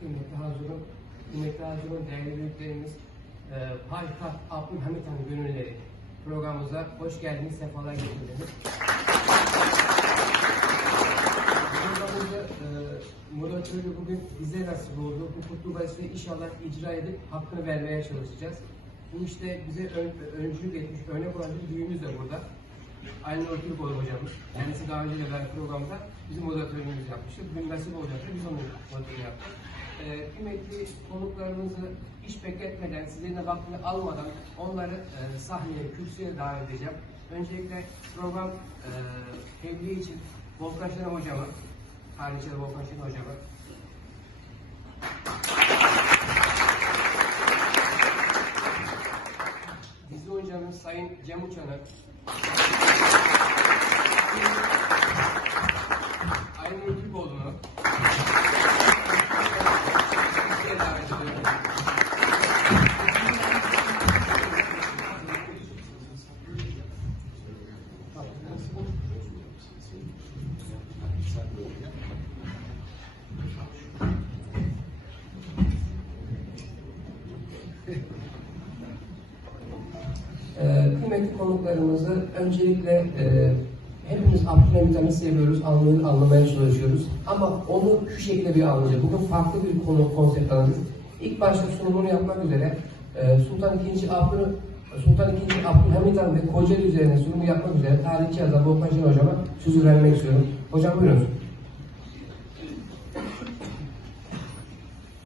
kıymetli hazırım, kıymetli hazırım, değerli büyüklerimiz, e, Payitaht Abdülhamit Han Gönülleri programımıza hoş geldiniz, sefalar getirdiniz. Programımızı e, moderatörü bugün bize nasip oldu. Bu kutlu vazifeyi inşallah icra edip hakkını vermeye çalışacağız. Bu işte bize ön, öncülük etmiş, örnek olan bir büyüğümüz de burada. Aynı Türkoğlu hocamız. Kendisi daha önce de ben programda bizim moderatörümüz yapmıştı. Bugün nasip olacaktı. Biz onun moderatörünü yaptık. Ee, kıymetli konuklarımızı hiç bekletmeden, sizlerin de vaktini almadan onları e, sahneye, kürsüye davet edeceğim. Öncelikle program e, tebliğ için Volkan Şener hocamı, tarihçi Volkan Şener hocamı, dizi oyuncumuz Sayın Cem Uçan'ı, kıymetli konuklarımızı öncelikle e, hepimiz Abdülhamit Han'ı seviyoruz, anlıyoruz, anlamaya çalışıyoruz. Ama onu şu şekilde bir anlayacağız. Bugün farklı bir konu, konsept alacağız. İlk başta sunumunu yapmak üzere e, Sultan II. Abdül Sultan II. Abdülhamit Han ve Kocaeli üzerine sunumu yapmak üzere tarihçi yazar Volkan Şen hocama sözü vermek istiyorum. Hocam buyurun.